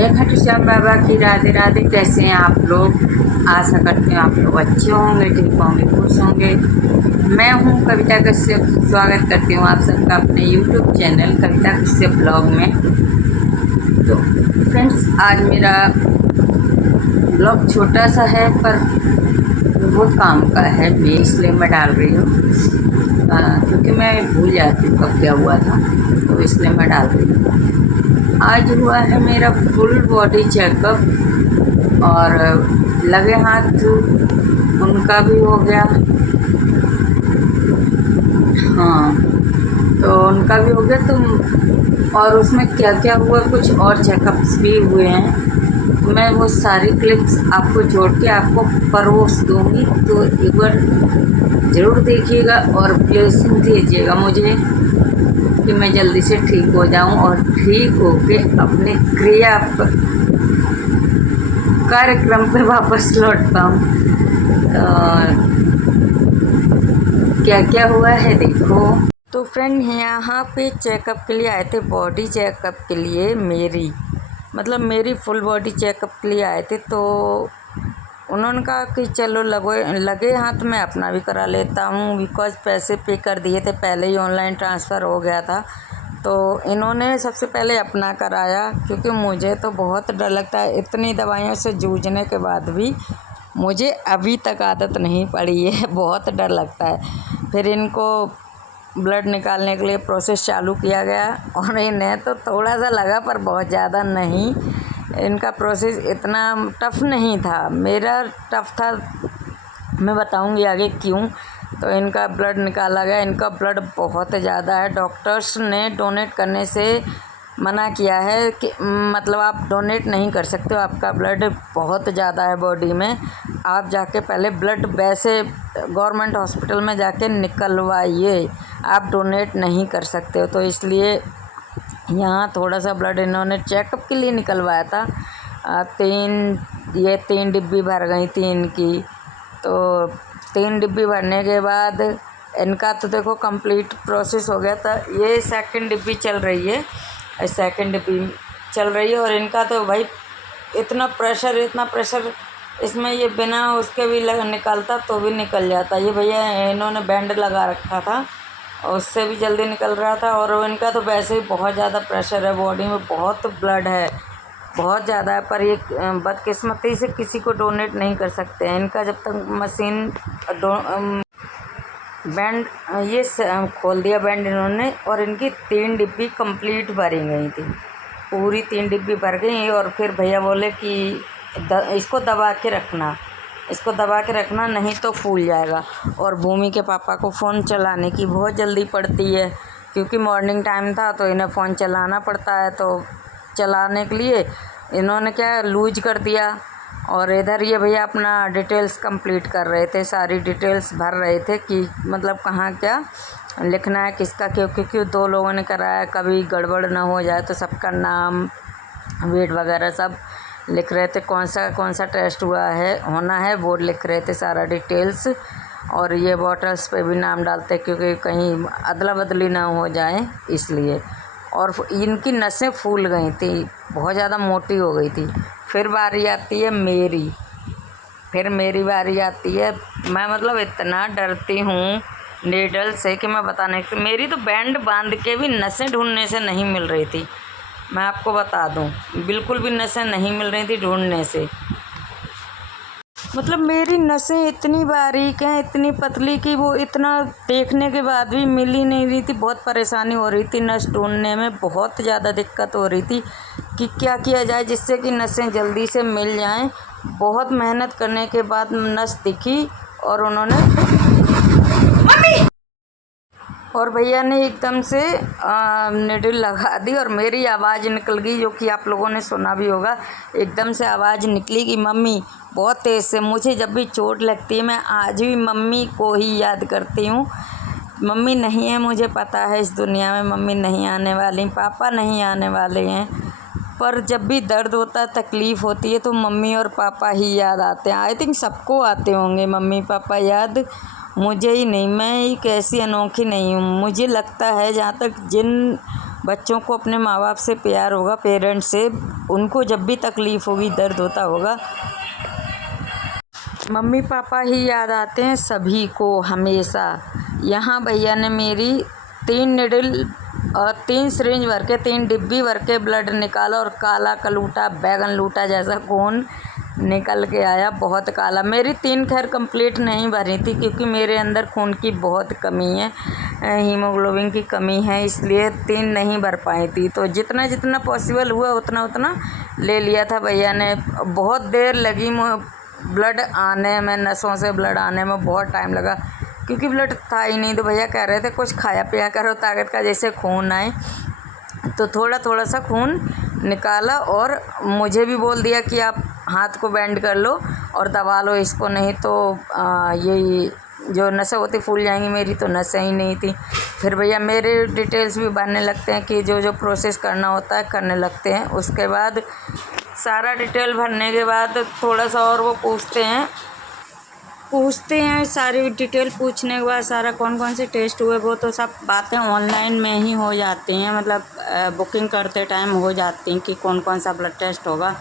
जय खाटू श्याम बाबा की। राधे राधे। कैसे हैं आप लोग? आशा करती हूँ आप लोग अच्छे होंगे, ठीक होंगे, खुश होंगे। मैं हूँ कविता कश्यप। स्वागत करती हूँ आप सबका अपने YouTube चैनल कविता कश्यप ब्लॉग में। तो फ्रेंड्स, आज मेरा ब्लॉग छोटा सा है पर बहुत काम का है, मैं इसलिए मैं डाल रही हूँ क्योंकि मैं भूल जाती हूँ कब क्या हुआ था, तो इसलिए मैं डाल रही हूँ। आज हुआ है मेरा फुल बॉडी चेकअप और लगे हाथ उनका भी हो गया। हाँ, तो उनका भी हो गया। तो और उसमें क्या क्या हुआ, कुछ और चेकअप्स भी हुए हैं। मैं वो सारी क्लिप्स आपको जोड़ के आपको परोस दूँगी, तो एक बार ज़रूर देखिएगा और ब्लेसिंग दीजिएगा मुझे कि मैं जल्दी से ठीक हो जाऊं और ठीक होके अपने क्रिया कार्यक्रम पर वापस लौट पाऊँ। क्या क्या हुआ है देखो। तो फ्रेंड, यहाँ पे चेकअप के लिए आए थे, बॉडी चेकअप के लिए, मेरी फुल बॉडी चेकअप के लिए आए थे। तो उन्होंने कहा कि चलो लगे हाथ मैं अपना भी करा लेता हूँ, बिकॉज़ पैसे पे कर दिए थे, पहले ही ऑनलाइन ट्रांसफ़र हो गया था। तो इन्होंने सबसे पहले अपना कराया, क्योंकि मुझे तो बहुत डर लगता है। इतनी दवाइयों से जूझने के बाद भी मुझे अभी तक आदत नहीं पड़ी है, बहुत डर लगता है। फिर इनको ब्लड निकालने के लिए प्रोसेस चालू किया गया और इन्हें तो थोड़ा सा लगा पर बहुत ज़्यादा नहीं। इनका प्रोसेस इतना टफ़ नहीं था, मेरा टफ़ था। मैं बताऊंगी आगे क्यों। तो इनका ब्लड निकाला गया। इनका ब्लड बहुत ज़्यादा है। डॉक्टर्स ने डोनेट करने से मना किया है कि मतलब आप डोनेट नहीं कर सकते हो, आपका ब्लड बहुत ज़्यादा है बॉडी में। आप जाके पहले ब्लड वैसे गवर्नमेंट हॉस्पिटल में जाके निकलवाइए, आप डोनेट नहीं कर सकते हो। तो इसलिए यहाँ थोड़ा सा ब्लड इन्होंने चेकअप के लिए निकलवाया था। 3 डिब्बी भर गई थी इनकी। तो 3 डिब्बी भरने के बाद इनका तो देखो कंप्लीट प्रोसेस हो गया था। ये सेकंड डिब्बी चल रही है, और इनका तो भाई इतना प्रेशर इसमें, ये बिना उसके भी निकलता तो भी निकल जाता। ये भैया इन्होंने बैंड लगा रखा था और उससे भी जल्दी निकल रहा था। और इनका तो वैसे ही बहुत ज़्यादा प्रेशर है, बॉडी में बहुत ब्लड है, बहुत ज़्यादा है। पर ये बदकिस्मती से किसी को डोनेट नहीं कर सकते हैं। इनका जब तक मशीन बैंड ये खोल दिया बैंड इन्होंने, और इनकी 3 डिब्बी कंप्लीट भरी गई थी, पूरी 3 डिब्बी भर गई। और फिर भैया बोले कि इसको दबा के रखना, नहीं तो फूल जाएगा। और भूमि के पापा को फ़ोन चलाने की बहुत जल्दी पड़ती है, क्योंकि मॉर्निंग टाइम था तो इन्हें फ़ोन चलाना पड़ता है। तो चलाने के लिए इन्होंने क्या लूज कर दिया। और इधर ये भैया अपना डिटेल्स कंप्लीट कर रहे थे, सारी डिटेल्स भर रहे थे कि मतलब कहाँ क्या लिखना है, किसका क्यों 2 लोगों ने कराया, कभी गड़बड़ ना हो जाए। तो सबका नाम, वेट वगैरह सब लिख रहे थे, कौन सा टेस्ट होना है वो लिख रहे थे, सारा डिटेल्स। और ये बॉटल्स पे भी नाम डालते, क्योंकि कहीं अदला बदली ना हो जाए इसलिए। और इनकी नसें फूल गई थी, बहुत ज़्यादा मोटी हो गई थी। फिर बारी आती है मेरी मैं मतलब इतना डरती हूँ नीडल से कि मैं बताने की। मेरी तो बैंड बांध के भी नसें ढूंढने से नहीं मिल रही थी, मैं आपको बता दूं, बिल्कुल भी नसें नहीं मिल रही थी ढूंढने से। मतलब मेरी नसें इतनी बारीक हैं, इतनी पतली, कि वो इतना देखने के बाद भी मिल ही नहीं रही थी। बहुत परेशानी हो रही थी, नस ढूंढने में बहुत ज़्यादा दिक्कत हो रही थी कि क्या किया जाए जिससे कि नसें जल्दी से मिल जाएं। बहुत मेहनत करने के बाद नस दिखी और भैया ने एकदम से निडल लगा दी और मेरी आवाज़ निकल गई, जो कि आप लोगों ने सुना भी होगा। एकदम से आवाज़ निकली कि मम्मी, बहुत तेज़ से। मुझे जब भी चोट लगती है मैं आज भी मम्मी को ही याद करती हूँ। मम्मी नहीं है, मुझे पता है इस दुनिया में मम्मी नहीं आने वाली, पापा नहीं आने वाले हैं, पर जब भी दर्द होता है, तकलीफ़ होती है, तो मम्मी और पापा ही याद आते हैं। आई थिंक सबको आते होंगे मम्मी पापा याद, मुझे ही नहीं। मैं एक ऐसी अनोखी नहीं हूँ। मुझे लगता है, जहाँ तक जिन बच्चों को अपने माँ बाप से प्यार होगा, पेरेंट्स से, उनको जब भी तकलीफ़ होगी, दर्द होता होगा, मम्मी पापा ही याद आते हैं सभी को हमेशा। यहाँ भैया ने मेरी 3 निडल और 3 सिरिंज भर के, 3 डिब्बी भर के ब्लड निकाला और काला कलूटा बैगन लूटा जैसा खून निकल के आया, बहुत काला। मेरी 3 खैर कंप्लीट नहीं भरी थी क्योंकि मेरे अंदर खून की बहुत कमी है, हीमोग्लोबिन की कमी है, इसलिए 3 नहीं भर पाई थी। तो जितना जितना पॉसिबल हुआ उतना उतना ले लिया था भैया ने। बहुत देर लगी ब्लड आने में, नसों से ब्लड आने में बहुत टाइम लगा क्योंकि ब्लड था ही नहीं। तो भैया कह रहे थे कुछ खाया पिया करो ताकत का, जैसे खून आए। तो थोड़ा थोड़ा सा खून निकाला और मुझे भी बोल दिया कि आप हाथ को बेंड कर लो और दबा लो इसको, नहीं तो यही जो नसें होती फूल जाएंगी। मेरी तो नसें ही नहीं थी। फिर भैया मेरे डिटेल्स भी भरने लगते हैं कि जो जो प्रोसेस करना होता है करने लगते हैं। उसके बाद सारा डिटेल भरने के बाद थोड़ा सा और वो पूछते हैं सारी डिटेल पूछने के बाद सारा कौन कौन से टेस्ट हुए वो तो सब बातें ऑनलाइन में ही हो जाती हैं, मतलब बुकिंग करते टाइम हो जाती हैं कि कौन कौन सा ब्लड टेस्ट होगा।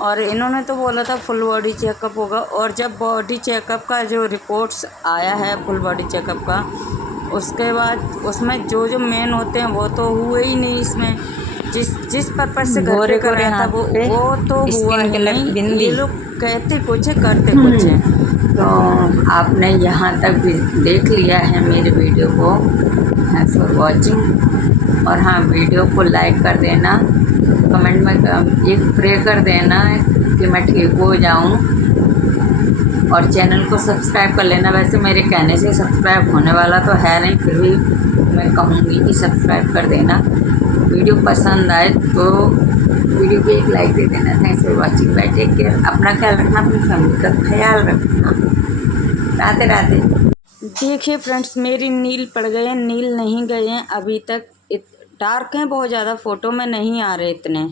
और इन्होंने तो बोला था फुल बॉडी चेकअप होगा, और जब बॉडी चेकअप का जो रिपोर्ट्स आया है फुल बॉडी चेकअप का, उसके बाद उसमें जो जो मेन होते हैं वो तो हुए ही नहीं। इसमें जिस पर्पज़ से घर पे कराया था वो तो हुआ ही नहीं। ये लोग कहते कुछ है करते कुछ है। तो आपने यहाँ तक भी देख लिया है मेरे वीडियो को, थैंक्स फॉर वॉचिंग। और हाँ, वीडियो को लाइक कर देना, कमेंट में ये प्रे कर देना कि मैं ठीक हो जाऊँ, और चैनल को सब्सक्राइब कर लेना। वैसे मेरे कहने से सब्सक्राइब होने वाला तो है नहीं, फिर भी मैं कहूँगी कि सब्सक्राइब कर देना। वीडियो पसंद आए तो वीडियो को एक लाइक दे देना। Thanks for watching, bye, take care. अपना ख्याल रखना, अपनी फैमिली का ख्याल रखना। राधे राधे। देखिए फ्रेंड्स, मेरी नील पड़ गए हैं, नील नहीं गए हैं अभी तक, डार्क हैं बहुत ज़्यादा, फ़ोटो में नहीं आ रहे इतने।